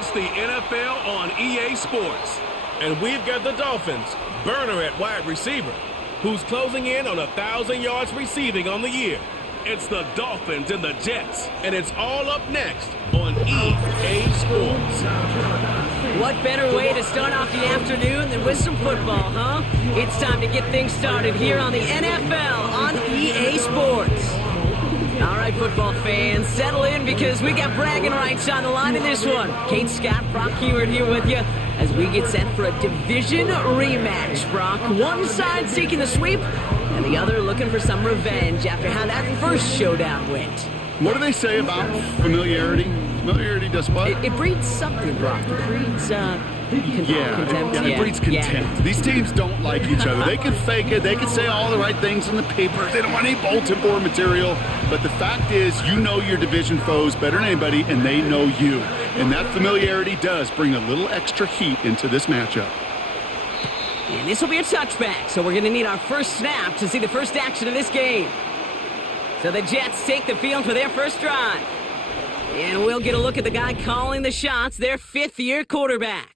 It's the NFL on EA Sports. And we've got the Dolphins, burner at wide receiver, who's closing in on 1,000 yards receiving on the year. It's the Dolphins and the Jets, and it's all up next on EA Sports. What better way to start off the afternoon than with some football, huh? It's time to get things started here on the NFL on EA Sports. All right, football fans, settle in because we got bragging rights on the line in this one. Kate Scott, Brock Heward here with you as we get set for a division rematch, Brock. One side seeking the sweep and the other looking for some revenge after how that first showdown went. What do they say about familiarity? Familiarity does what? It breeds something, Brock. It breeds, contempt. It breeds contempt. Yeah. These teams don't like each other. They can fake it. They can say all the right things in the paper. They don't want any bulletin board material. But the fact is, you know your division foes better than anybody, and they know you. And that familiarity does bring a little extra heat into this matchup. And this will be a touchback, so we're going to need our first snap to see the first action of this game. So the Jets take the field for their first drive. And we'll get a look at the guy calling the shots, their fifth-year quarterback.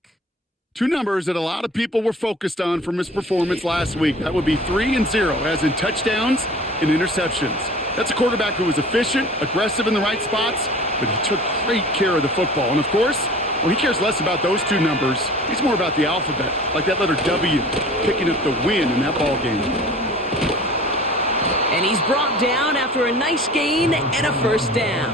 Two numbers that a lot of people were focused on from his performance last week. That would be 3 and 0, as in touchdowns and interceptions. That's a quarterback who was efficient, aggressive in the right spots, but he took great care of the football. And, of course, well, he cares less about those two numbers. He's more about the alphabet, like that letter W, picking up the win in that ball game. And he's brought down after a nice gain and a first down.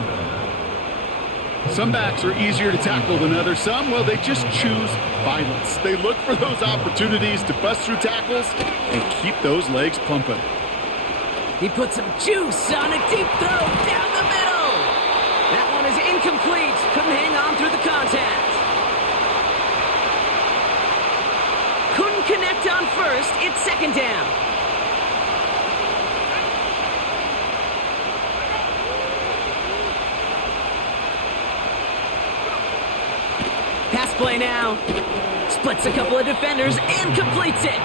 Some backs are easier to tackle than others. Some, well, they just choose violence. They look for those opportunities to bust through tackles and keep those legs pumping. He put some juice on a deep throw down the middle. That one is incomplete. Couldn't hang on through the contact. Couldn't connect on first. It's second down. Pass play now. Splits a couple of defenders and completes it.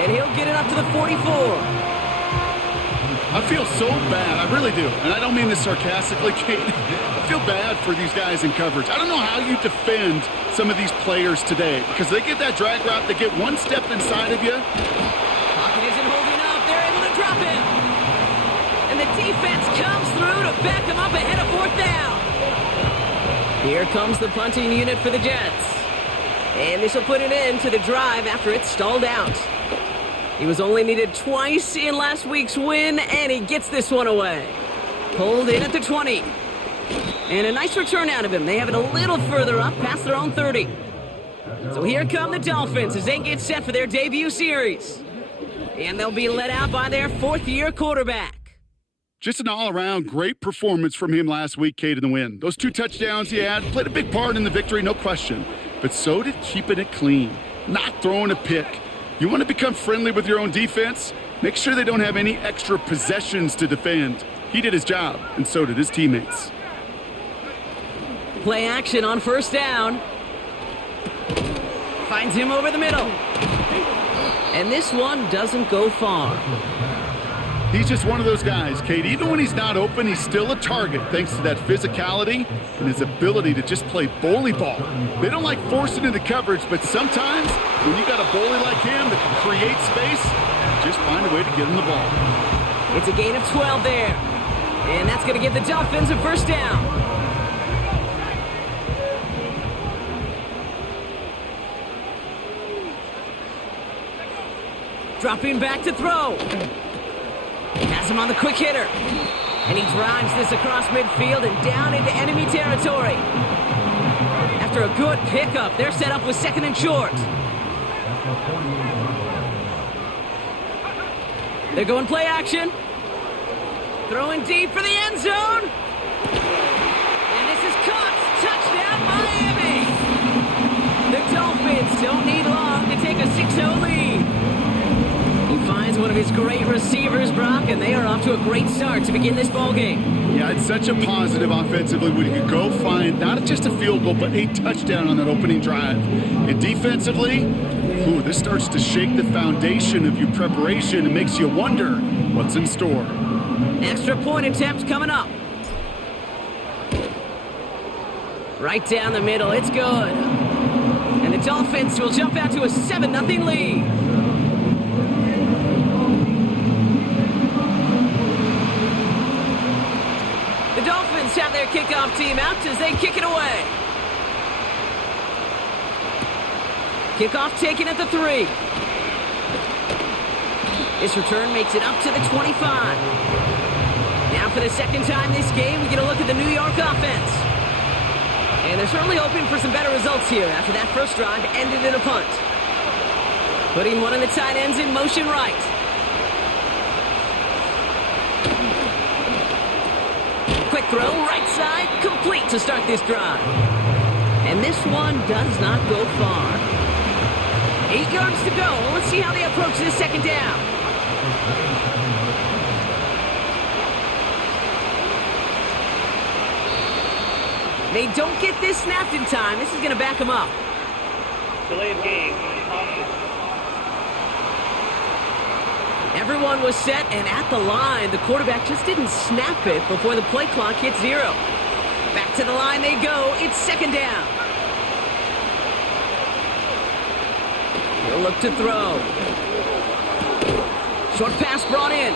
And he'll get it up to the 44. I feel so bad. I really do. And I don't mean this sarcastically, Kate. I feel bad for these guys in coverage. I don't know how you defend some of these players today because they get that drag route. They get one step inside of you. Pocket isn't holding up. They're able to drop him. And the defense comes through to back him up ahead of fourth down. Here comes the punting unit for the Jets. And this will put an end to the drive after it stalled out. He was only needed twice in last week's win, and he gets this one away. Pulled in at the 20. And a nice return out of him. They have it a little further up, past their own 30. So here come the Dolphins as they get set for their debut series. And they'll be led out by their fourth-year quarterback. Just an all-around great performance from him last week, Kate, in the win. Those 2 touchdowns he had played a big part in the victory, no question. But so did keeping it clean, not throwing a pick. You want to become friendly with your own defense? Make sure they don't have any extra possessions to defend. He did his job, and so did his teammates. Play action on first down. Finds him over the middle. And this one doesn't go far. He's just one of those guys, Kate. Even when he's not open, he's still a target thanks to that physicality and his ability to just play bully ball. They don't like forcing into coverage, but sometimes when you got a bully like him that can create space, just find a way to get him the ball. It's a gain of 12 there. And that's going to give the Dolphins a first down. Dropping back to throw. Has him on the quick hitter. And he drives this across midfield and down into enemy territory. After a good pickup, they're set up with second and short. They're going play action. Throwing deep for the end zone. And this is caught. Touchdown, Miami. The Dolphins don't need long to take a 6-0 lead. He finds one of his great receivers, Brock, and they are off to a great start to begin this ballgame. Yeah, it's such a positive offensively when you could go find not just a field goal, but a touchdown on that opening drive. And defensively, this starts to shake the foundation of your preparation and makes you wonder what's in store. Extra point attempt coming up. Right down the middle, it's good. And the Dolphins will jump out to a 7-0 lead. The Dolphins have their kickoff team out as they kick it away. Kickoff taken at the 3. This return makes it up to the 25. Now for the second time this game, we get a look at the New York offense. And they're certainly hoping for some better results here after that first drive ended in a punt. Putting one of the tight ends in motion right. Quick throw, right side, complete to start this drive. And this one does not go far. 8 yards to go. Let's see how they approach this second down. They don't get this snapped in time. This is going to back them up. Delay of game. Everyone was set, and at the line, the quarterback just didn't snap it before the play clock hit 0. Back to the line they go. It's second down. He'll look to throw. Short pass brought in.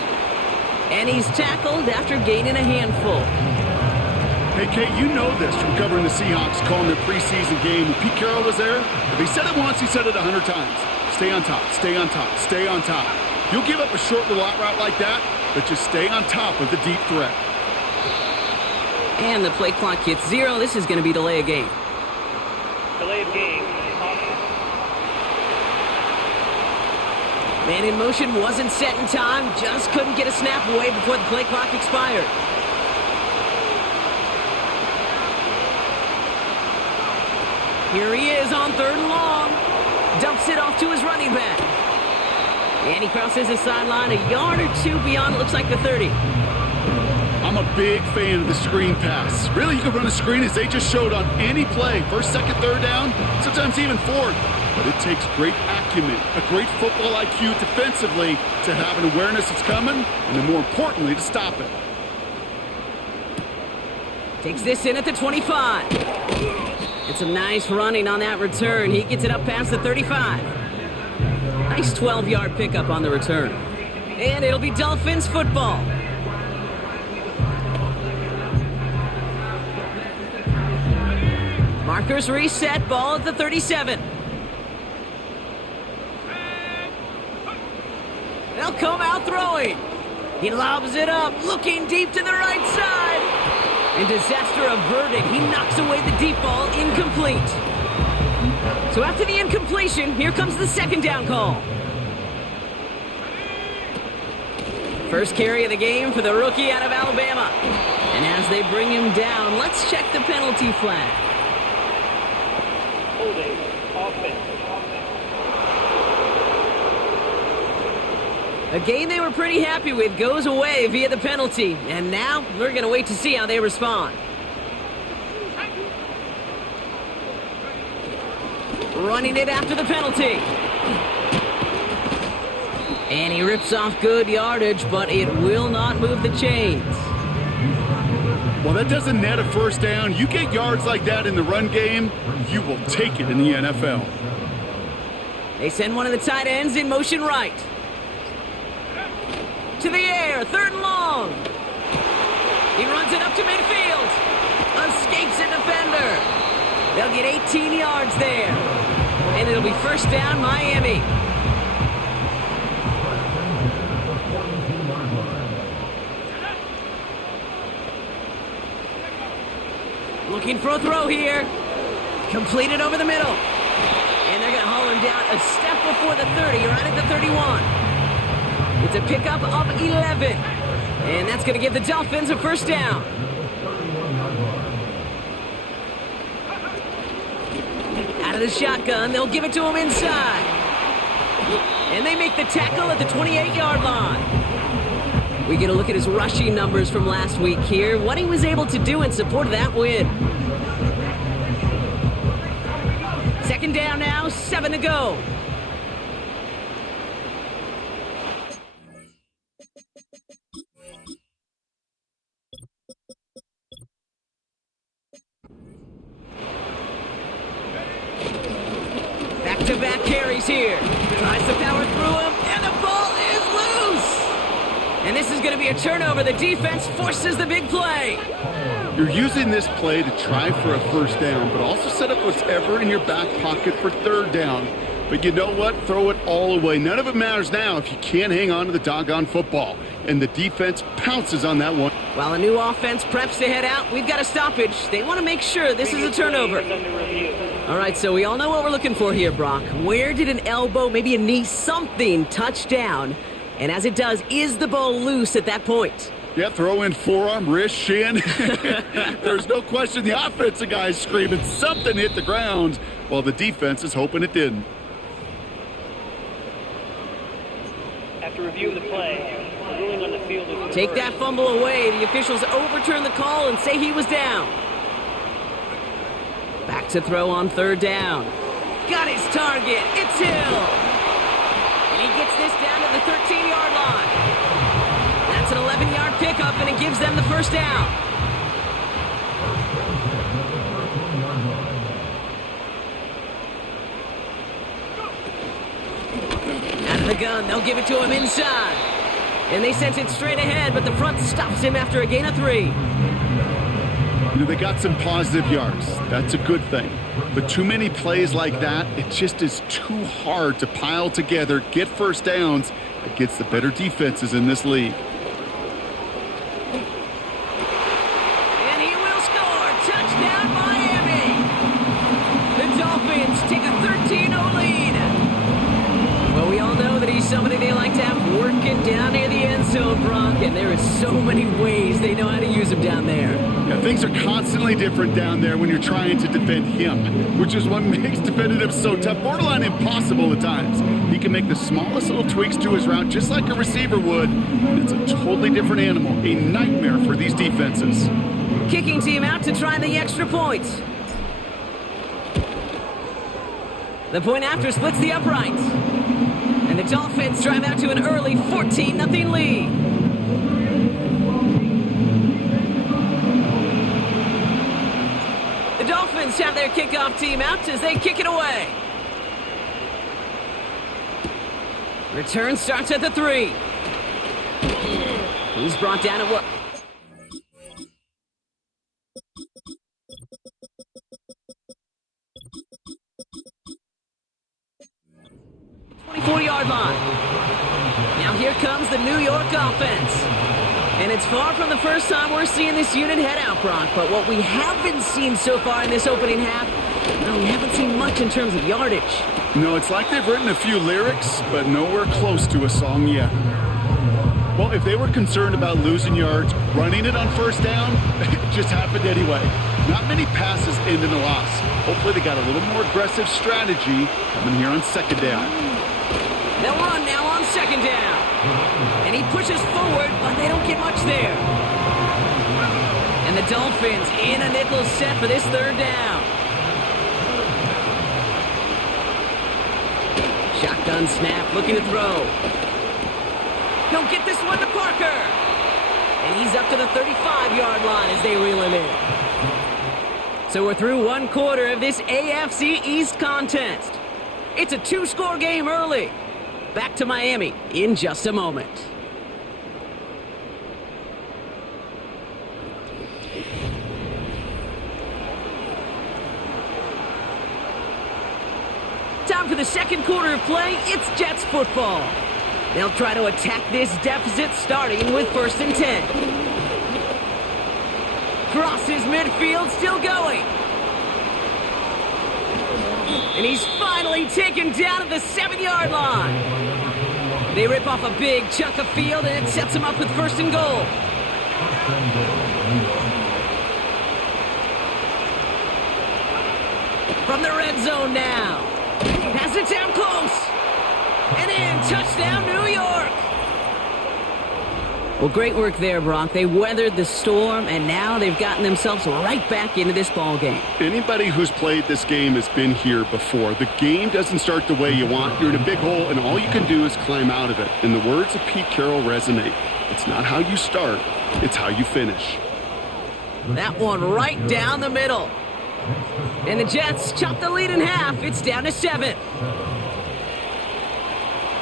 And he's tackled after gaining a handful. Hey, Kate, you know this from covering the Seahawks, calling their preseason game. When Pete Carroll was there, if he said it once, he said it 100 times. Stay on top, stay on top, stay on top. You'll give up a short little out route like that, but just stay on top of the deep threat. And the play clock hits 0. This is going to be delay of game. Delay of game. Man in motion wasn't set in time. Just couldn't get a snap away before the play clock expired. Here he is on 3rd and long. Dumps it off to his running back. And he crosses the sideline a yard or 2 beyond, it looks like the 30. I'm a big fan of the screen pass. Really, you can run a screen as they just showed on any play. 1st, 2nd, 3rd down, sometimes even 4th. But it takes great acumen, a great football IQ defensively to have an awareness it's coming, and then more importantly, to stop it. Takes this in at the 25. And some nice running on that return. He gets it up past the 35. Nice 12-yard pickup on the return. And it'll be Dolphins football. Markers reset, ball at the 37. They'll come out throwing. He lobs it up, looking deep to the right side. And disaster averted. He knocks away the deep ball, incomplete. So after the incompletion, here comes the second down call. First carry of the game for the rookie out of Alabama. And as they bring him down, let's check the penalty flag. Holding. Offense. A game they were pretty happy with goes away via the penalty. And now we're going to wait to see how they respond. Running it after the penalty. And he rips off good yardage, but it will not move the chains. Well, that doesn't net a first down. You get yards like that in the run game, you will take it in the NFL. They send one of the tight ends in motion right. To the air, 3rd and long. He runs it up to midfield. Escapes a defender. They'll get 18 yards there. And it'll be first down, Miami. Looking for a throw here. Completed over the middle. And they're going to haul him down a step before the 30, right at the 31. It's a pickup of 11. And that's going to give the Dolphins a first down. Out of the shotgun, they'll give it to him inside. And they make the tackle at the 28-yard line. We get a look at his rushing numbers from last week here, what he was able to do in support of that win. Second down now, 7 to go. back-to-back carries here. Tries to power through him, and the ball is loose. And this is going to be a turnover. The defense forces the big play. You're using this play to try for a first down, but also set up whatever in your back pocket for third down. But you know what? Throw it all away. None of it matters now if you can't hang on to the doggone football. And the defense pounces on that one. While a new offense preps to head out, we've got a stoppage. They want to make sure this is a turnover. All right, so we all know what we're looking for here, Brock. Where did an elbow, maybe a knee, something touch down? And as it does, is the ball loose at that point? Yeah, throw in forearm, wrist, shin. There's no question the offensive guy's screaming something hit the ground while the defense is hoping it didn't. After review of the play, the ruling on the field is Take that fumble away. The officials overturn the call and say he was down. Back to throw on third down. Got his target. It's Hill. And he gets this down to the 13-yard line. That's an 11-yard pickup, and it gives them the first down. Out of the gun, they'll give it to him inside. And they sent it straight ahead, but the front stops him after a gain of 3. You know, they got some positive yards. That's a good thing. But too many plays like that, it just is too hard to pile together, get first downs against the better defenses in this league. And he will score. Touchdown, Miami. The Dolphins take a 13-0 lead. Well, we all know that he's somebody they like to have working down near the end zone, Brock, and there is so many ways they know how to use him down there. Yeah, things are constantly different down there when you're trying to defend him, which is what makes defending him so tough, borderline impossible at times. He can make the smallest little tweaks to his route just like a receiver would, and it's a totally different animal, a nightmare for these defenses. Kicking team out to try the extra point. The point after splits the uprights. And the Dolphins drive out to an early 14-0 lead. The Dolphins have their kickoff team out as they kick it away. Return starts at the 3. He's brought down at what? Yard line. Now here comes the New York offense. And it's far from the first time we're seeing this unit head out, Brock. But what we haven't seen so far in this opening half, well, we haven't seen much in terms of yardage. No, it's like they've written a few lyrics, but nowhere close to a song yet. Well, if they were concerned about losing yards, running it on first down, it just happened anyway. Not many passes end in a loss. Hopefully they got a little more aggressive strategy coming here on second down. They'll run now on second down. And he pushes forward, but they don't get much there. And the Dolphins in a nickel set for this third down. Shotgun snap, looking to throw. He'll get this one to Parker. And he's up to the 35-yard line as they reel him in. So we're through one quarter of this AFC East contest. It's a 2-score game early. Back to Miami in just a moment. Time for the second quarter of play. It's Jets football. They'll try to attack this deficit starting with 1st and 10. Crosses midfield, still going. And he's finally taken down at the 7-yard line. They rip off a big chunk of field, and it sets him up with 1st and goal. From the red zone now. Has it down close. And in, touchdown, New York. Well, great work there, Brock. They weathered the storm, and now they've gotten themselves right back into this ball game. Anybody who's played this game has been here before. The game doesn't start the way you want. You're in a big hole, and all you can do is climb out of it. And the words of Pete Carroll resonate. It's not how you start, it's how you finish. That one right down the middle. And the Jets chop the lead in half. It's down to 7.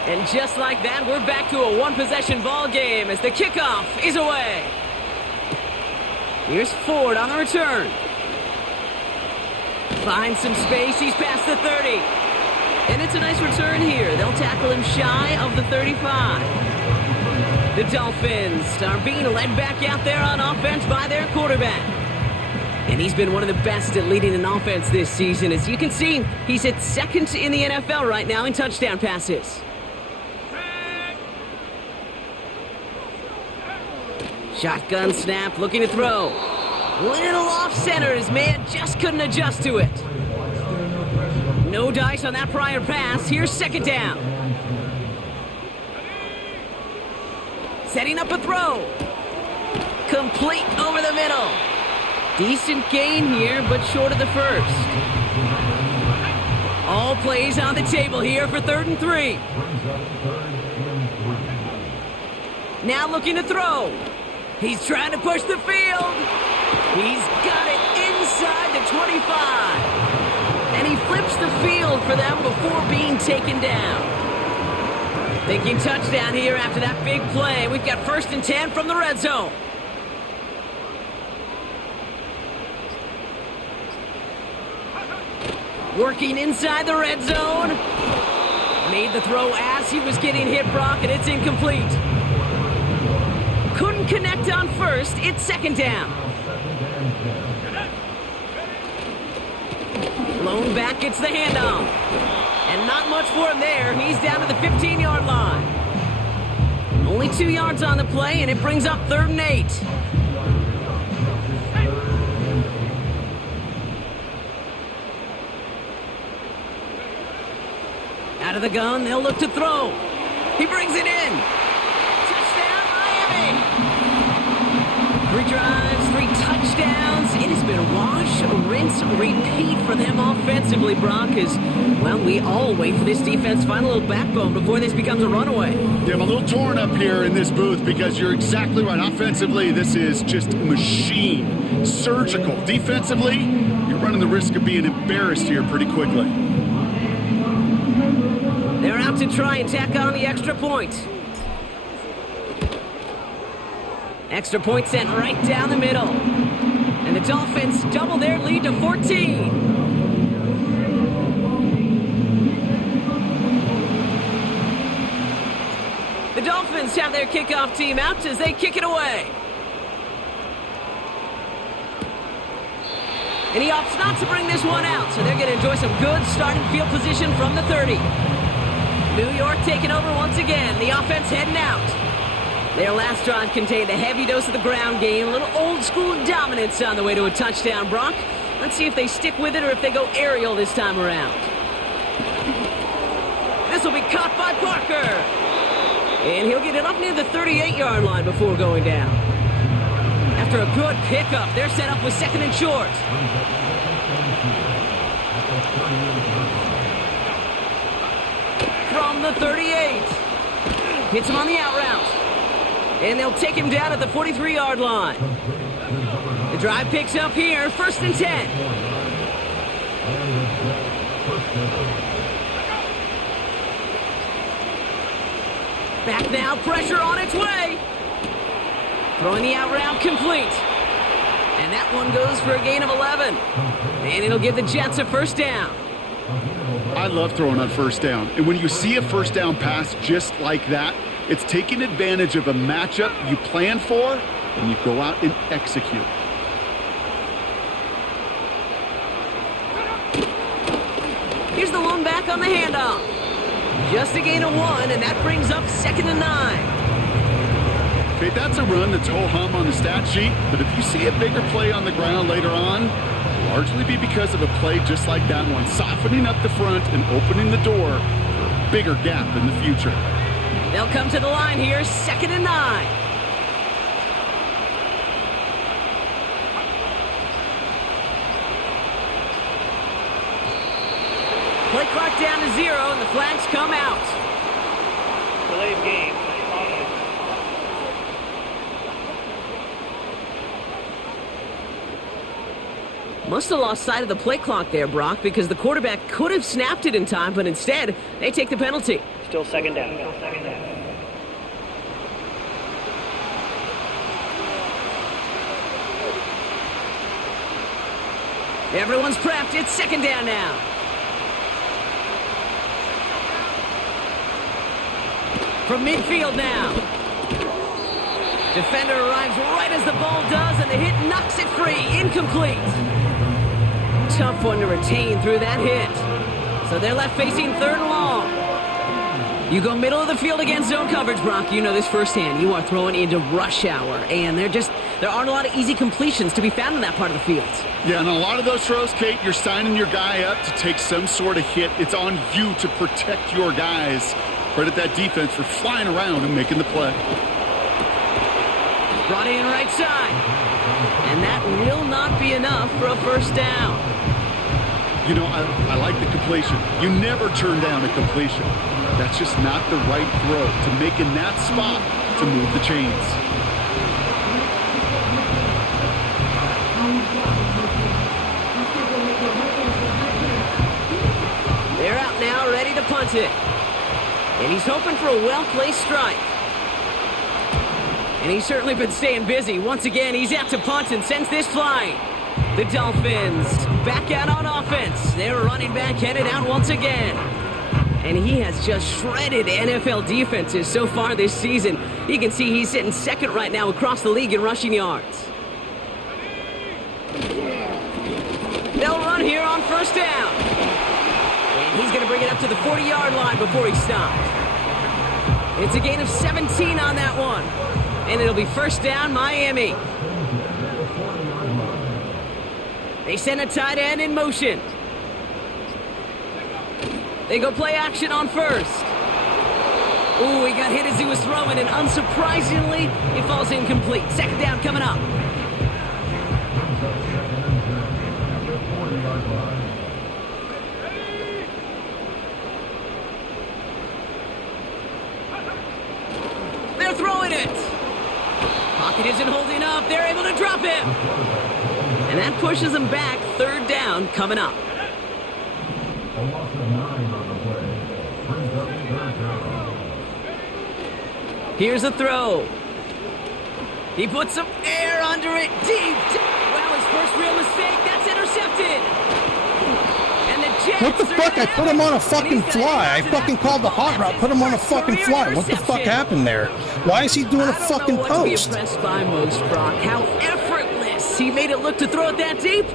And just like that, we're back to a one-possession ball game as the kickoff is away. Here's Ford on the return. Finds some space. He's past the 30. And it's a nice return here. They'll tackle him shy of the 35. The Dolphins are being led back out there on offense by their quarterback. And he's been one of the best at leading an offense this season. As you can see, he's at second in the NFL right now in touchdown passes. Shotgun snap, looking to throw. Little off center, his man just couldn't adjust to it. No dice on that prior pass. Here's second down. Setting up a throw. Complete over the middle. Decent gain here, but short of the first. All plays on the table here for 3rd and 3. Now looking to throw. He's trying to push the field. He's got it inside the 25. And he flips the field for them before being taken down. Thinking touchdown here after that big play. We've got 1st and 10 from the red zone. Working inside the red zone. Made the throw as he was getting hit, Brock, and it's incomplete. Couldn't connect on first. It's second down. Blown back gets the handoff. And not much for him there. He's down to the 15-yard line. Only 2 yards on the play, and it brings up 3rd and 8. Out of the gun, they'll look to throw. He brings it in. Touchdown, Miami. 3 drives, 3 touchdowns. It has been wash, rinse, repeat for them offensively, Brock, as, well, we all wait for this defense to find a little backbone before this becomes a runaway. Yeah, I'm a little torn up here in this booth because you're exactly right. Offensively, this is just machine. Surgical. Defensively, you're running the risk of being embarrassed here pretty quickly. They're out to try and tack on the extra point. Extra point sent right down the middle. And the Dolphins double their lead to 14. The Dolphins have their kickoff team out as they kick it away. And he opts not to bring this one out, so they're going to enjoy some good starting field position from the 30. New York taking over once again. The offense heading out. Their last drive contained a heavy dose of the ground game, a little old-school dominance on the way to a touchdown, Brock. Let's see if they stick with it or if they go aerial this time around. This will be caught by Parker. And he'll get it up near the 38-yard line before going down. After a good pickup, they're set up with 2nd and short. From the 38. Hits him on the out route. And they'll take him down at the 43-yard line. The drive picks up here, 1st and 10. Back now, pressure on its way. Throwing the out route complete. And that one goes for a gain of 11. And it'll give the Jets a 1st down. I love throwing on 1st down. And when you see a 1st down pass just like that, it's taking advantage of a matchup you plan for, and you go out and execute. Here's the one back on the handoff. Just a gain of 1, and that brings up 2nd and 9. Okay, that's a run that's ho-hum on the stat sheet, but if you see a bigger play on the ground later on, it'll largely be because of a play just like that one, softening up the front and opening the door for a bigger gap in the future. They'll come to the line here, 2nd and 9. Play clock down to 0, and the flags come out. Delayed game. Must have lost sight of the play clock there, Brock, because the quarterback could have snapped it in time, but instead, they take the penalty. Still second down. Everyone's prepped. It's second down now. From midfield now. Defender arrives right as the ball does, and the hit knocks it free. Incomplete. Tough one to retain through that hit. So they're left facing third and long. You go middle of the field against zone coverage, Brock. You know this firsthand. You are throwing into rush hour, and there aren't a lot of easy completions to be found in that part of the field. Yeah, and a lot of those throws, Kate, you're signing your guy up to take some sort of hit. It's on you to protect your guys. Credit that defense for flying around and making the play. Brought in right side. And that will not be enough for a first down. You know, I like the completion. You never turn down a completion. That's just not the right throw to make in that spot to move the chains. They're out now, ready to punt it. And he's hoping for a well-placed strike. And he's certainly been staying busy. Once again, he's out to punt and sends this flying. The Dolphins back out on offense. Their running back headed out once again. And he has just shredded NFL defenses so far this season. You can see he's sitting second right now across the league in rushing yards. They'll run here on first down. And he's going to bring it up to the 40-yard line before he stops. It's a gain of 17 on that one. And it'll be first down, Miami. They send a tight end in motion. They go play action on first. Ooh, he got hit as he was throwing, and unsurprisingly, it falls incomplete. Second down coming up. They're throwing it. Pocket isn't holding up. They're able to drop him. And that pushes them back. Third down coming up. Here's a throw. He puts some air under it deep. Wow, his first real mistake. That's intercepted. And the Jets What the fuck? I put him on a fucking fly. I fucking called the hot route, put him on a fucking fly. What the fuck happened there? Why is he doing a fucking post? I don't know what to be impressed by most, Brock. How effortless he made it look to throw it that deep,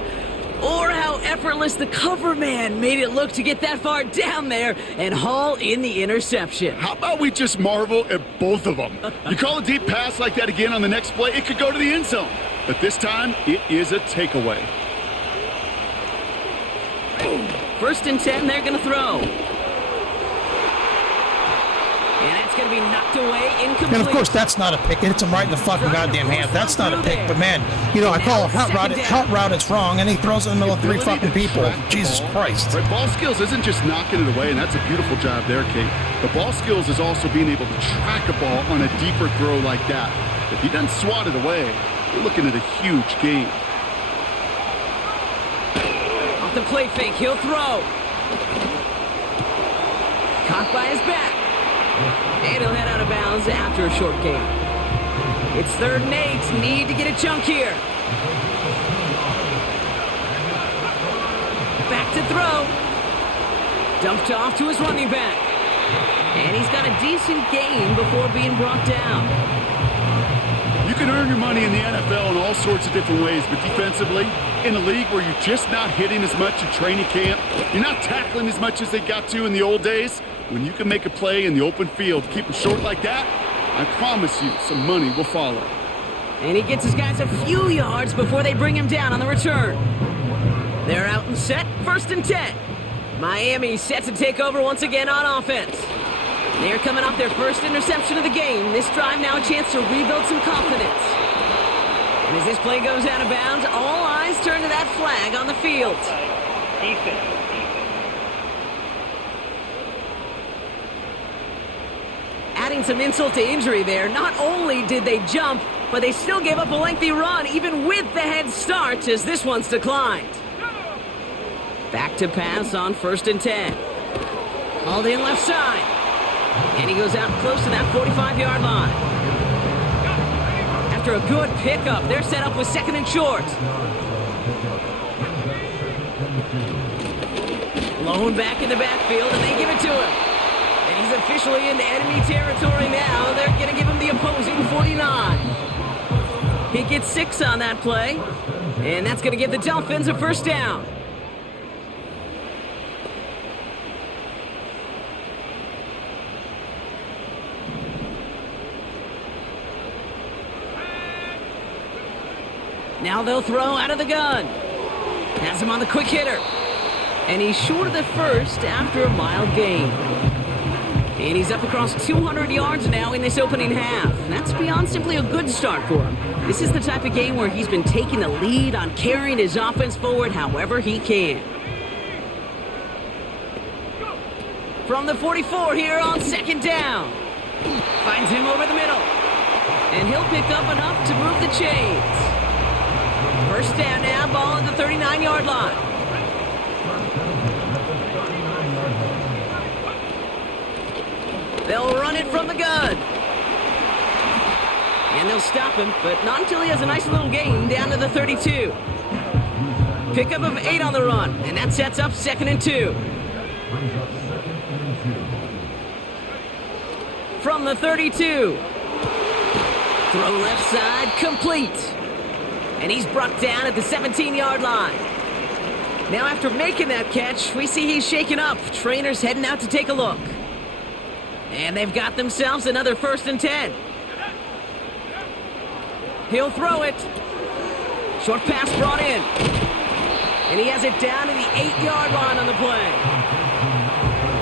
or how effortless the cover man made it look to get that far down there and haul in the interception. How about we just marvel at both of them? You call a deep pass like that again on the next play, it could go to the end zone. But this time, it is a takeaway. First and 10, they're going to throw. And that's going to be knocked away, incomplete. And of course, that's not a pick. It hits him right in the fucking goddamn hand. That's not a pick. But man, you know, I call a hot route, it's wrong, and he throws it in the middle of three fucking people. Jesus Christ. Right, ball skills isn't just knocking it away, and that's a beautiful job there, Kate. The ball skills is also being able to track a ball on a deeper throw like that. If he doesn't swat it away, we're looking at a huge gain. Off the play fake, he'll throw. Caught by his back. And he'll head out of bounds after a short gain. It's 3rd and 8. Need to get a chunk here. Back to throw. Dumped off to his running back. And he's got a decent gain before being brought down. You can earn your money in the NFL in all sorts of different ways, but defensively, in a league where you're just not hitting as much at training camp, you're not tackling as much as they got to in the old days, when you can make a play in the open field, keep it short like that, I promise you some money will follow. And he gets his guys a few yards before they bring him down on the return. They're out and set, 1st and 10. Miami set to take over once again on offense. They're coming off their first interception of the game. This drive now a chance to rebuild some confidence. And as this play goes out of bounds, all eyes turn to that flag on the field. Defense. Adding some insult to injury there, not only did they jump, but they still gave up a lengthy run, even with the head start, as this one's declined. Back to pass on 1st and 10. Hauled in left side. And he goes out close to that 45-yard line. After a good pickup, they're set up with second and short. Blown back in the backfield, and they give it to him. And he's officially into enemy territory now. They're going to give him the opposing 49. He gets 6 on that play, and that's going to give the Dolphins a first down. Now they'll throw out of the gun. Has him on the quick hitter. And he's short of the first after a mild gain. And he's up across 200 yards now in this opening half. That's beyond simply a good start for him. This is the type of game where he's been taking the lead on carrying his offense forward however he can. From the 44 here on second down. Finds him over the middle. And he'll pick up enough to move the chains. First down now, ball at the 39-yard line. They'll run it from the gun. And they'll stop him, but not until he has a nice little gain down to the 32. Pickup of 8 on the run, and that sets up second and 2. From the 32. Throw left side, complete. And he's brought down at the 17-yard line. Now after making that catch, we see he's shaken up. Trainers heading out to take a look. And they've got themselves another first and 10. He'll throw it. Short pass brought in. And he has it down to the 8-yard line on the play.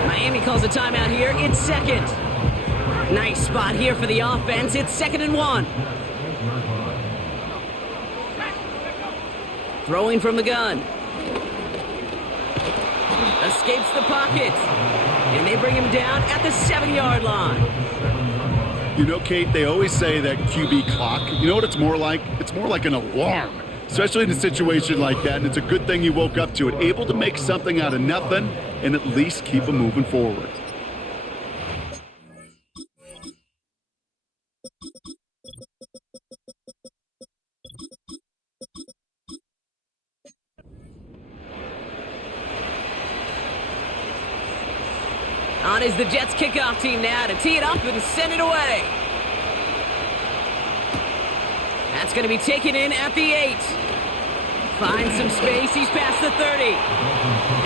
Miami calls a timeout here. It's second. Nice spot here for the offense. It's second and 1. Throwing from the gun. Escapes the pocket. And they bring him down at the 7-yard line. You know, Kate, they always say that QB clock, you know what it's more like? It's more like an alarm, especially in a situation like that. And it's a good thing you woke up to it, able to make something out of nothing and at least keep them moving forward. On is the Jets kickoff team now to tee it up and send it away. That's going to be taken in at the 8. Finds some space. He's past the 30.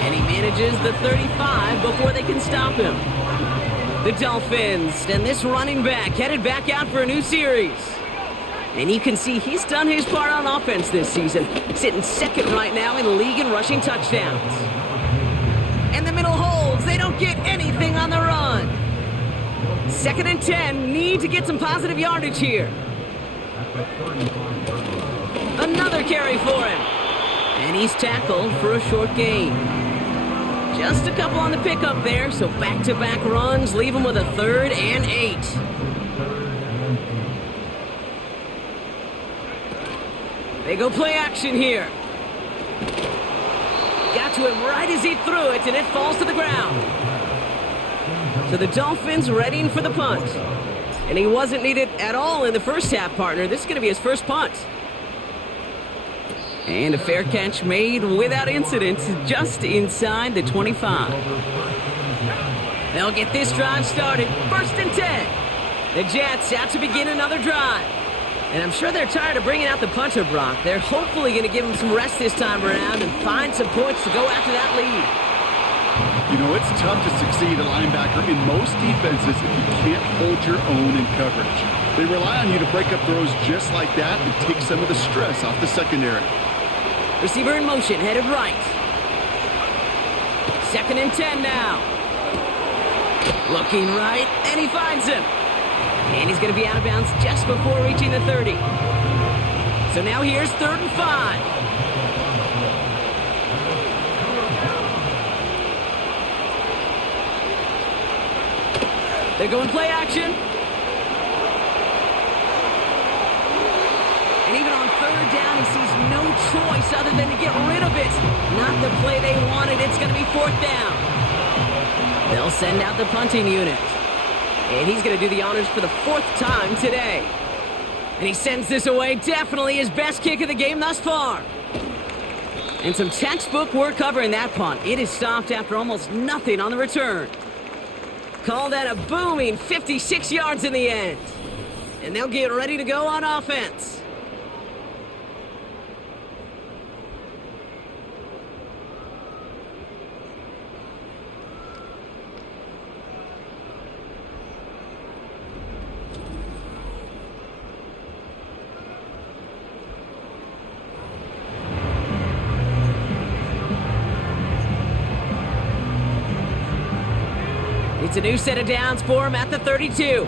And he manages the 35 before they can stop him. The Dolphins and this running back headed back out for a new series. And you can see he's done his part on offense this season, sitting second right now in the league in rushing touchdowns. And the middle holds. They don't get anything on the run. Second and 10. Need to get some positive yardage here. Another carry for him. And he's tackled for a short gain. Just a couple on the pickup there, so back-to-back runs leave him with a 3rd and 8. They go play action here. Got to him right as he threw it, and it falls to the ground. So the Dolphins readying for the punt. And he wasn't needed at all in the first half, partner. This is going to be his first punt. And a fair catch made without incident just inside the 25. They'll get this drive started. First and 10. The Jets out to begin another drive. And I'm sure they're tired of bringing out the punter, Brock. They're hopefully going to give him some rest this time around and find some points to go after that lead. You know, it's tough to succeed at linebacker in most defenses if you can't hold your own in coverage. They rely on you to break up throws just like that and take some of the stress off the secondary. Receiver in motion, headed right. Second and 10 now. Looking right, and he finds him. And he's going to be out of bounds just before reaching the 30. So now here's 3rd and 5. They're going play action. And even on 3rd down, he sees no choice other than to get rid of it. Not the play they wanted. It's going to be 4th down. They'll send out the punting unit. And he's going to do the honors for the 4th time today. And he sends this away, definitely his best kick of the game thus far. And some textbook work covering that punt. It is stopped after almost nothing on the return. Call that a booming 56 yards in the end. And they'll get ready to go on offense. It's a new set of downs for him at the 32.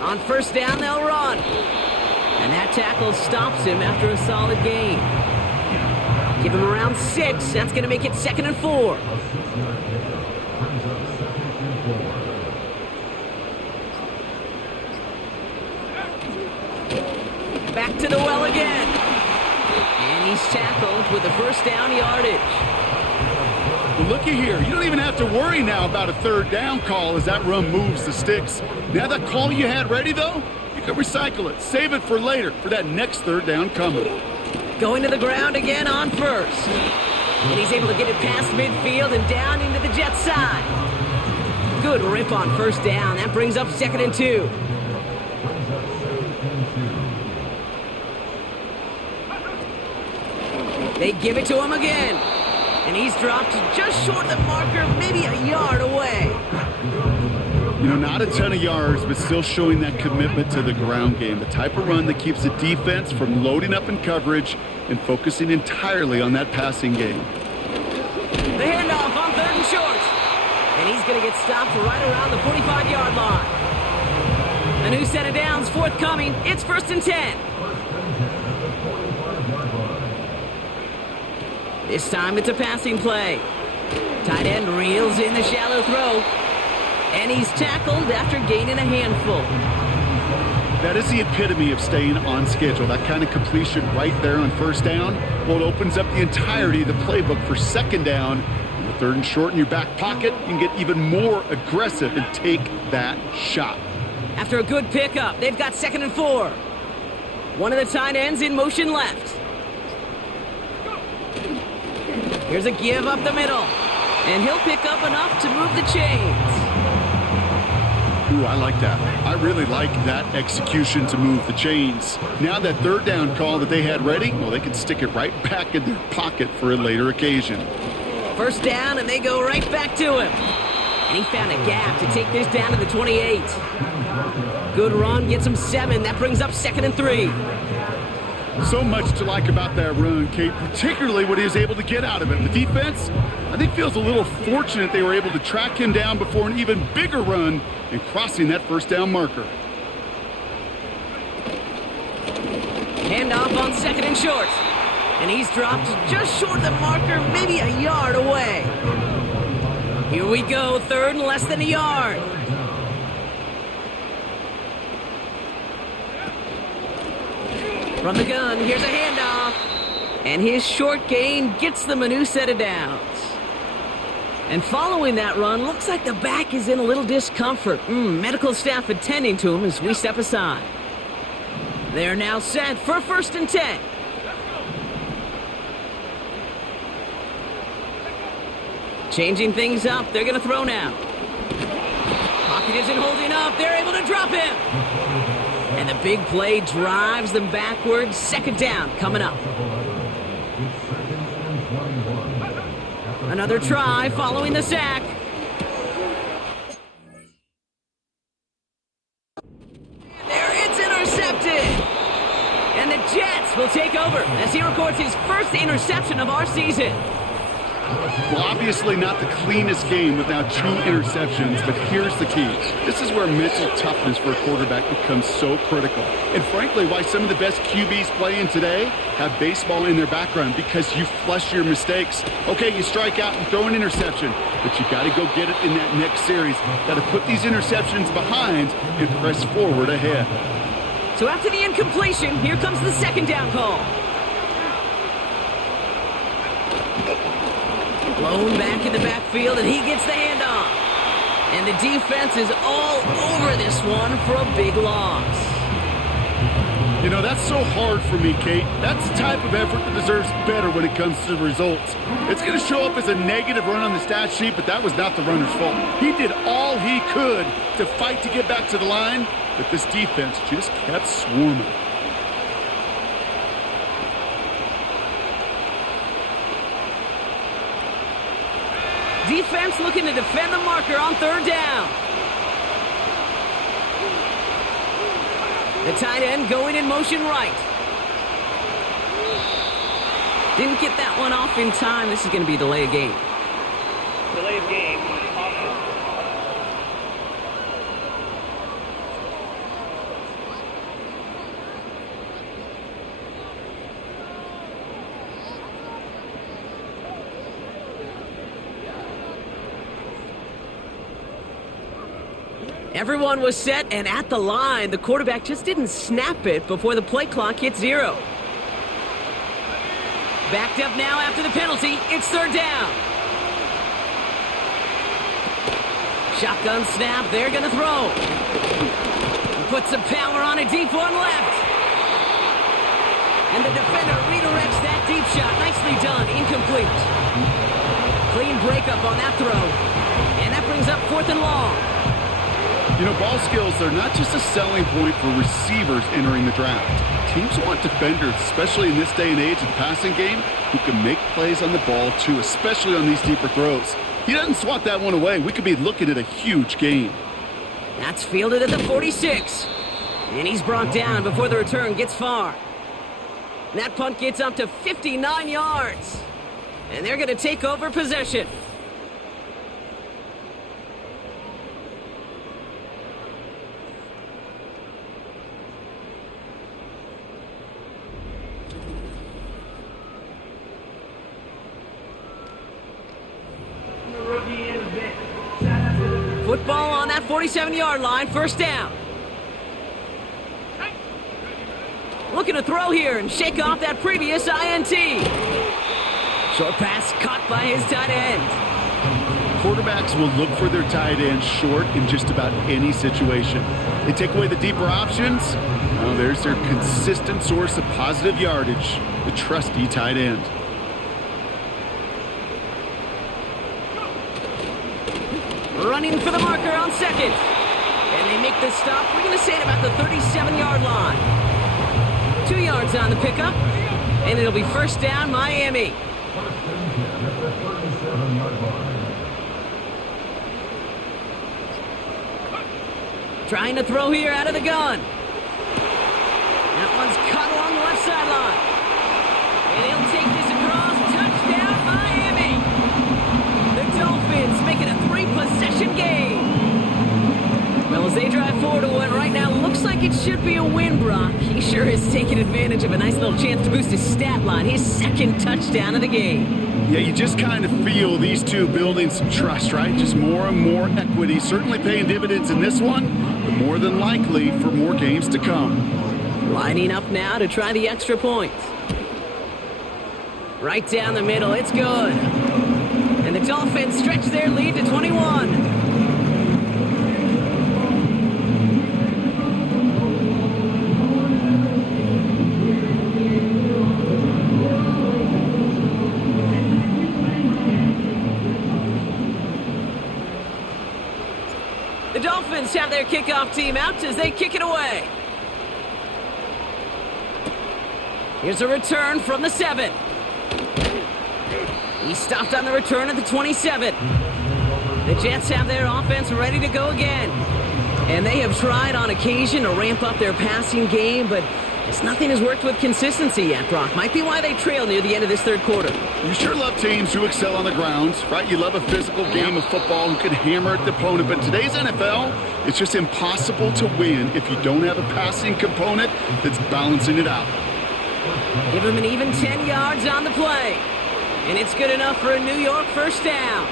On first down, they'll run. And that tackle stops him after a solid gain. Give him around 6. That's going to make it 2nd and 4. Back to the well again. And he's tackled with the first down yardage. Well, looky here. You don't even have to worry now about a 3rd down call as that run moves the sticks. Now that call you had ready, though, you can recycle it. Save it for later for that next 3rd down coming. Going to the ground again on first. And he's able to get it past midfield and down into the Jets side. Good rip on first down. That brings up 2nd and 2. They give it to him again. And he's dropped just short of the marker, maybe a yard away. You know, not a ton of yards, but still showing that commitment to the ground game. The type of run that keeps the defense from loading up in coverage and focusing entirely on that passing game. The handoff on 3rd and short. And he's going to get stopped right around the 45-yard line. A new set of downs forthcoming. It's 1st and 10. This time it's a passing play. Tight end reels in the shallow throw. And he's tackled after gaining a handful. That is the epitome of staying on schedule. That kind of completion right there on first down. Well, it opens up the entirety of the playbook for 2nd down. With 3rd and short in your back pocket, you can get even more aggressive and take that shot. After a good pickup, they've got 2nd and 4. One of the tight ends in motion left. Here's a give up the middle. And he'll pick up enough to move the chains. Ooh, I like that. I really like that execution to move the chains. Now that 3rd down call that they had ready, well, they can stick it right back in their pocket for a later occasion. First down, and they go right back to him. And he found a gap to take this down to the 28. Good run, gets him 7. That brings up 2nd and 3. So much to like about that run, Kate, particularly what he was able to get out of it. The defense, I think, feels a little fortunate they were able to track him down before an even bigger run and crossing that first down marker. Handoff on 2nd and short. And he's dropped just short of the marker, maybe a yard away. Here we go, 3rd and less than a yard. From the gun, here's a handoff. And his short gain gets them a new set of downs. And following that run, looks like the back is in a little discomfort. Medical staff attending to him as we step aside. They're now set for 1st and 10. Changing things up, they're going to throw now. Pocket isn't holding up, they're able to drop him. And the big play drives them backwards. 2nd down coming up. Another try following the sack. There, it's intercepted. And the Jets will take over as he records his first interception of our season. Well, obviously not the cleanest game with now 2 interceptions, but here's the key. This is where mental toughness for a quarterback becomes so critical. And frankly, why some of the best QBs playing today have baseball in their background, because you flush your mistakes. Okay, you strike out and throw an interception, but you got to go get it in that next series. Got to put these interceptions behind and press forward ahead. So after the incompletion, here comes the 2nd down call. Blown back in the backfield, and he gets the handoff. And the defense is all over this one for a big loss. You know, that's so hard for me, Kate. That's the type of effort that deserves better when it comes to the results. It's going to show up as a negative run on the stat sheet, but that was not the runner's fault. He did all he could to fight to get back to the line, but this defense just kept swarming. Defense looking to defend the marker on third down. The tight end going in motion right. Didn't get that one off in time. This is going to be delay of game. Delay of game. Offense. Everyone was set and at the line. The quarterback just didn't snap it before the play clock hit 0. Backed up now after the penalty. It's third down. Shotgun snap. They're going to throw. Put some power on a deep one left. And the defender redirects that deep shot. Nicely done. Incomplete. Clean breakup on that throw. And that brings up 4th and long. You know, ball skills are not just a selling point for receivers entering the draft. Teams want defenders, especially in this day and age of the passing game, who can make plays on the ball too, especially on these deeper throws. He doesn't swat that one away. We could be looking at a huge gain. That's fielded at the 46. And he's brought down before the return gets far. That punt gets up to 59 yards. And they're going to take over possession. Football on that 47-yard line, first down. Looking to throw here and shake off that previous INT. Short pass caught by his tight end. Quarterbacks will look for their tight end short in just about any situation. They take away the deeper options. Now there's their consistent source of positive yardage, the trusty tight end. Running for the marker on second. And they make the stop. We're going to say at about the 37-yard line. 2 yards on the pickup. And it'll be first down, Miami. Trying to throw here out of the gun. That one's caught along the left sideline. And he'll take this across. Touchdown, Miami. The Dolphins make it a 3-possession game. Well, as they drive forward to win right now, looks like it should be a win, Brock. He sure is taking advantage of a nice little chance to boost his stat line. His second touchdown of the game. Yeah, you just kind of feel these two building some trust, right? Just more and more equity. Certainly paying dividends in this one, but more than likely for more games to come. Lining up now to try the extra points. Right down the middle, it's good. And the Dolphins stretch their lead to 21. The Dolphins have their kickoff team out as they kick it away. Here's a return from the 7. He stopped on the return at the 27. The Jets have their offense ready to go again. And they have tried on occasion to ramp up their passing game, but just nothing has worked with consistency yet, Brock. Might be why they trail near the end of this third quarter. You sure love teams who excel on the ground, right? You love a physical game of football who can hammer at the opponent, but today's NFL, it's just impossible to win if you don't have a passing component that's balancing it out. Give them an even 10 yards on the play. And it's good enough for a New York first down.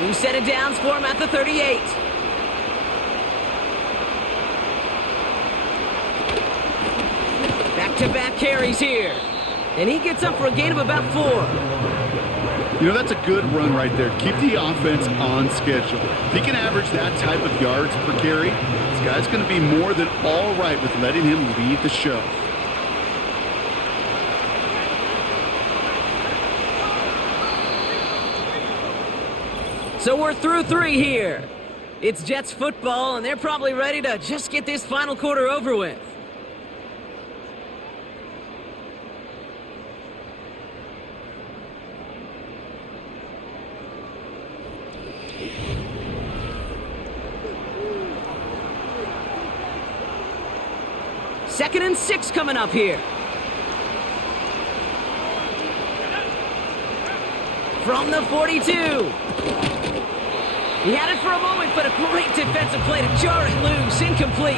New set of downs for him at the 38. Back-to-back carries here. And he gets up for a gain of about 4. You know, that's a good run right there. Keep the offense on schedule. If he can average that type of yards per carry, this guy's going to be more than all right with letting him lead the show. So we're through 3 here. It's Jets football, and they're probably ready to just get this final quarter over with. Second and 6 coming up here. From the 42. He had it for a moment, but a great defensive play to jar it loose. Incomplete.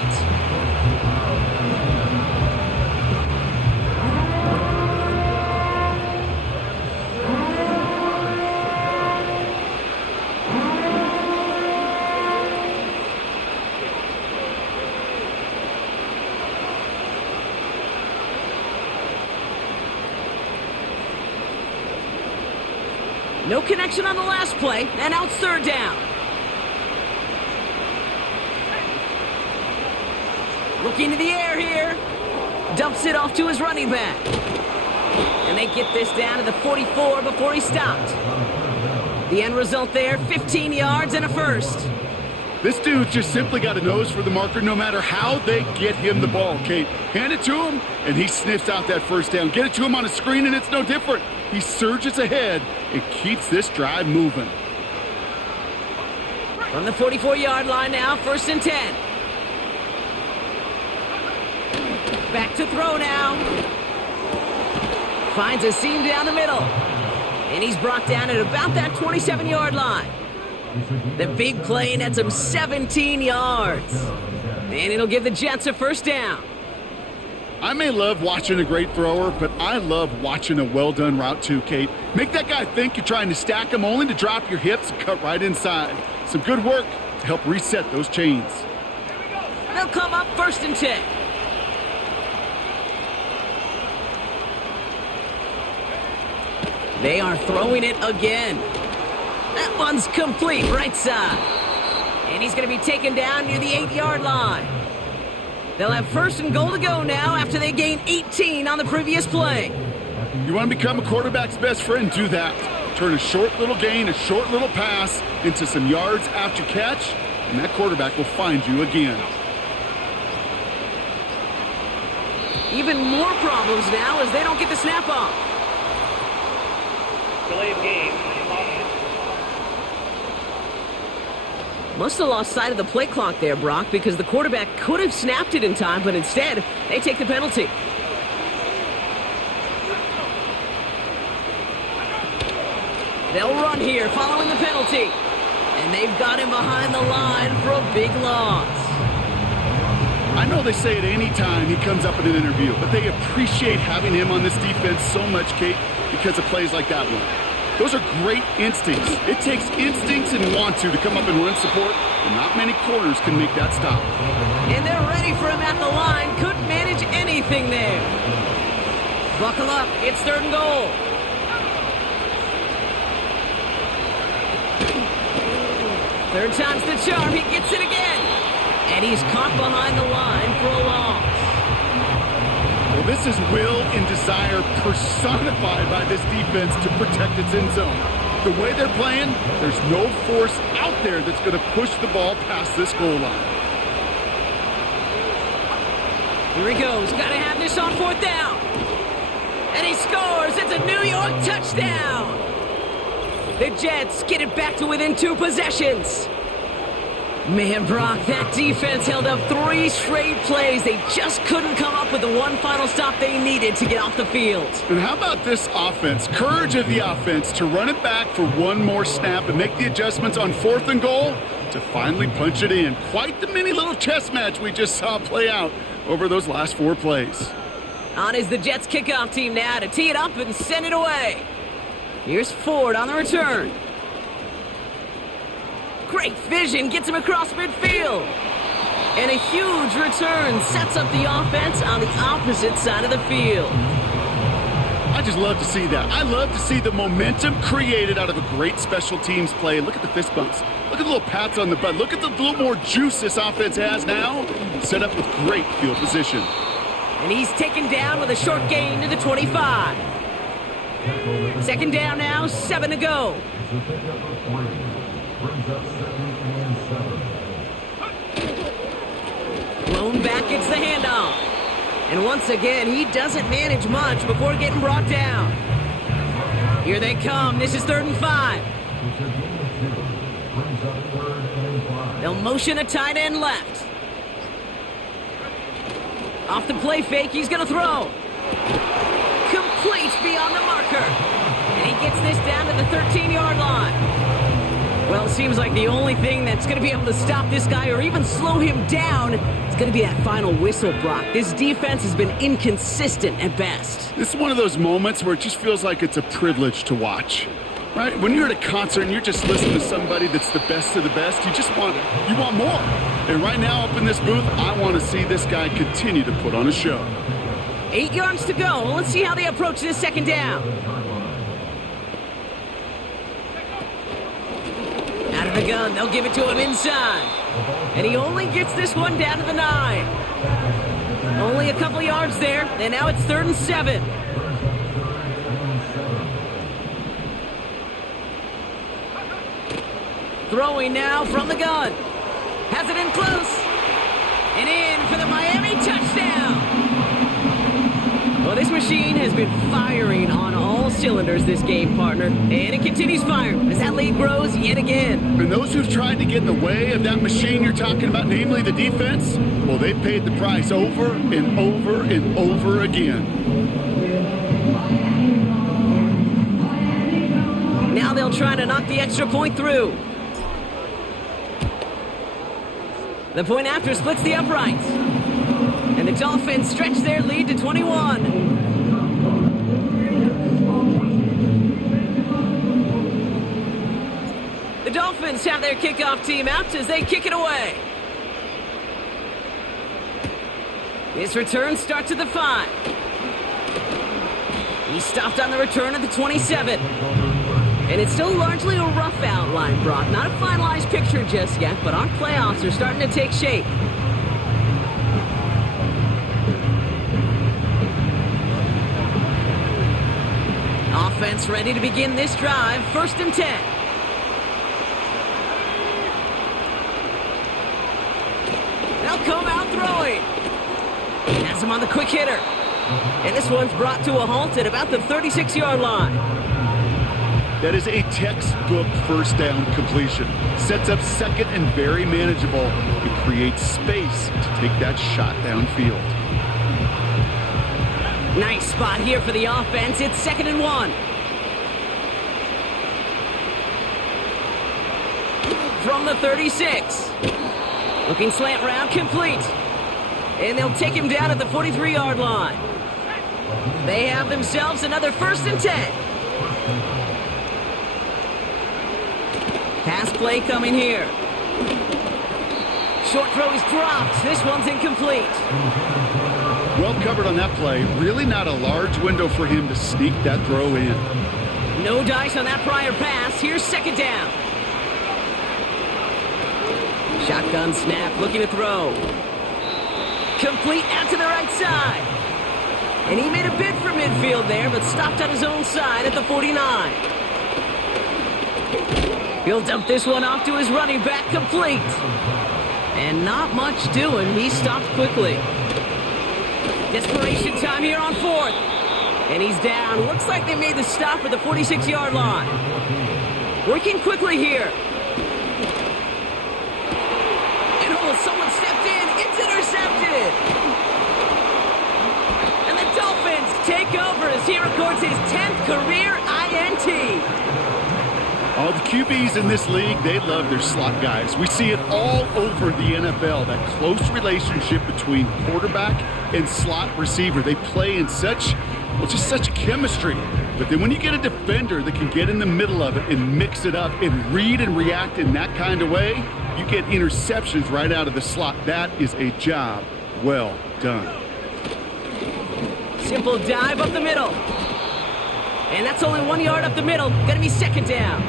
No connection on the last play, and now it's 3rd down. Looking to the air here. Dumps it off to his running back. And they get this down to the 44 before he stopped. The end result there, 15 yards and a first. This dude just simply got a nose for the marker no matter how they get him the ball, Kate. Hand it to him, and he sniffs out that first down. Get it to him on a screen, and it's no different. He surges ahead and keeps this drive moving. From the 44-yard line now, 1st and 10. Back to throw now. Finds a seam down the middle. And he's brought down at about that 27-yard line. The big play nets him 17 yards. And it'll give the Jets a 1st down. I may love watching a great thrower, but I love watching a well-done route too, Kate. Make that guy think you're trying to stack him only to drop your hips and cut right inside. Some good work to help reset those chains. They'll come up 1st and 10. They are throwing it again. That one's complete, right side. And he's going to be taken down near the 8-yard line. They'll have 1st and goal to go now after they gain 18 on the previous play. You want to become a quarterback's best friend, do that. Turn a short little gain, a short little pass into some yards after catch, and that quarterback will find you again. Even more problems now as they don't get the snap off. Delay of game. Must have lost sight of the play clock there, Brock, because the quarterback could have snapped it in time, but instead, they take the penalty. They'll run here following the penalty. And they've got him behind the line for a big loss. I know they say it any time he comes up in an interview, but they appreciate having him on this defense so much, Kate, because of plays like that one. Those are great instincts. It takes instincts and want to come up and run support, and not many corners can make that stop. And they're ready for him at the line. Couldn't manage anything there. Buckle up. It's 3rd and goal. Third time's the charm. He gets it again. And he's caught behind the line for a loss. Well, this is will and desire personified by this defense to protect its end zone. The way they're playing, there's no force out there that's going to push the ball past this goal line. Here he goes. Got to have this on 4th down. And he scores. It's a New York touchdown. The Jets get it back to within 2 possessions. Man, Brock, that defense held up 3 straight plays. They just couldn't come up with the one final stop they needed to get off the field. And how about this offense? Courage of the offense to run it back for one more snap and make the adjustments on 4th and goal to finally punch it in. Quite the mini little chess match we just saw play out over those last 4 plays. On is the Jets kickoff team now to tee it up and send it away. Here's Ford on the return. Great vision, gets him across midfield. And a huge return sets up the offense on the opposite side of the field. I just love to see that. I love to see the momentum created out of a great special teams play. Look at the fist bumps. Look at the little pats on the butt. Look at the little more juice this offense has now. Set up with great field position. And he's taken down with a short gain to the 25. Second down now, 7 to go. Blown back, it's the handoff. And once again, he doesn't manage much before getting brought down. Here they come. This is 3rd and 5. They'll motion a tight end left. Off the play fake, he's going to throw. Complete beyond the marker. And he gets this down to the 13-yard line. Well, it seems like the only thing that's going to be able to stop this guy or even slow him down is going to be that final whistle, Brock. This defense has been inconsistent at best. This is one of those moments where it just feels like it's a privilege to watch, right? When you're at a concert and you're just listening to somebody that's the best of the best, you want more. And right now up in this booth, I want to see this guy continue to put on a show. 8 yards to go. Let's see how they approach this second down. Out of the gun, they'll give it to him inside. And he only gets this one down to the 9. Only a couple yards there, and now it's 3rd and 7. Throwing now from the gun. Has it in close. And in for the Miami touchdown. Well, this machine has been firing on all cylinders this game, partner. And it continues firing as that lead grows yet again. And those who've tried to get in the way of that machine you're talking about, namely the defense, well, they've paid the price over and over and over again. Now they'll try to knock the extra point through. The point after splits the uprights. And the Dolphins stretch their lead to 21. The Dolphins have their kickoff team out as they kick it away. His return starts at the 5. He stopped on the return at the 27. And it's still largely a rough outline, Brock. Not a finalized picture just yet, but our playoffs are starting to take shape. Offense ready to begin this drive. 1st and 10. They'll come out throwing. Has him on the quick hitter. And this one's brought to a halt at about the 36-yard line. That is a textbook first down completion. Sets up second and very manageable. It creates space to take that shot downfield. Nice spot here for the offense. It's 2nd and 1. From the 36. Looking slant route, complete. And they'll take him down at the 43-yard line. They have themselves another 1st and 10. Pass play coming here. Short throw is dropped. This one's incomplete. Well covered on that play. Really not a large window for him to sneak that throw in. No dice on that prior pass. Here's 2nd down. Shotgun snap, looking to throw. Complete out to the right side. And he made a bid for midfield there, but stopped on his own side at the 49. He'll dump this one off to his running back, complete. And not much doing. He stopped quickly. Desperation time here on 4th. And he's down. Looks like they made the stop at the 46-yard line. Working quickly here. And oh, someone stepped in. It's intercepted. And the Dolphins take over as he records his 10th career INT. All the QBs in this league, they love their slot guys. We see it all over the NFL, that close relationship between quarterback and slot receiver. They play in such chemistry. But then when you get a defender that can get in the middle of it and mix it up and read and react in that kind of way, you get interceptions right out of the slot. That is a job well done. Simple dive up the middle. And that's only 1 yard up the middle. Gonna be second down.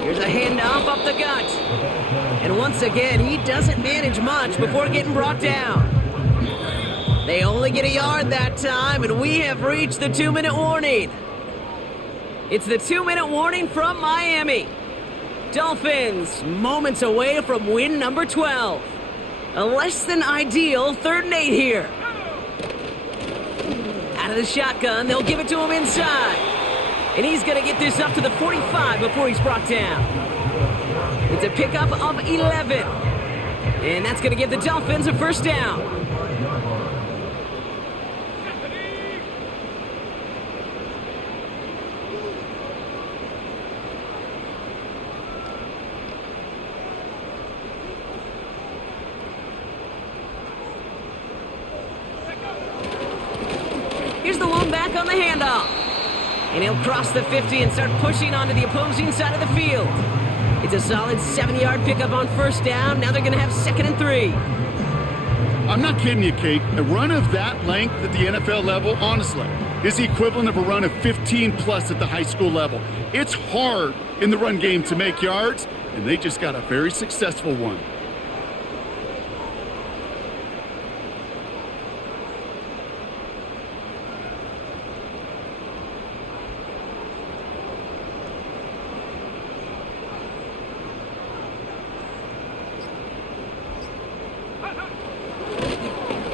Here's a handoff up the gut. And once again, he doesn't manage much before getting brought down. They only get a yard that time, and we have reached the 2-minute warning. It's the 2-minute warning from Miami. Dolphins moments away from win number 12. A less than ideal 3rd and 8 here. Out of the shotgun, they'll give it to him inside. And he's going to get this up to the 45 before he's brought down. It's a pickup of 11. And that's going to give the Dolphins a first down. Here's the lone back on the handoff. And he'll cross the 50 and start pushing onto the opposing side of the field. It's a solid 7-yard pickup on first down. Now they're going to have 2nd and 3. I'm not kidding you, Kate. A run of that length at the NFL level, honestly, is the equivalent of a run of 15-plus at the high school level. It's hard in the run game to make yards, and they just got a very successful one.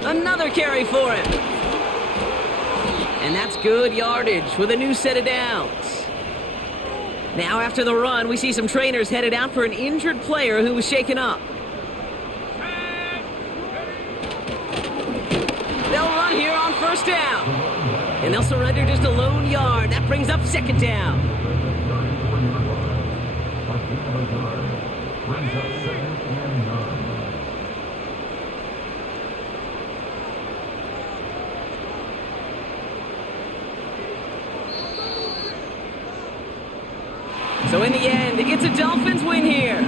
Another carry for him. And that's good yardage with a new set of downs. Now after the run, we see some trainers headed out for an injured player who was shaken up. They'll run here on first down. And they'll surrender just a lone yard. That brings up 2nd down. So in the end, it's a Dolphins win here.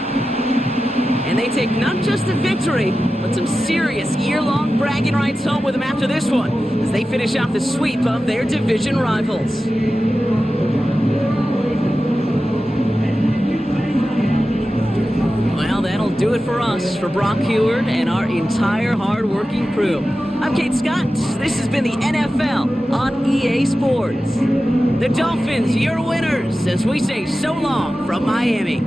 And they take not just the victory, but some serious year-long bragging rights home with them after this one, as they finish off the sweep of their division rivals. Well, that'll do it for us, for Brock Heward and our entire hard-working crew. I'm Kate Scott. This has been the NFL on EA Sports. The Dolphins, your winners, as we say so long from Miami.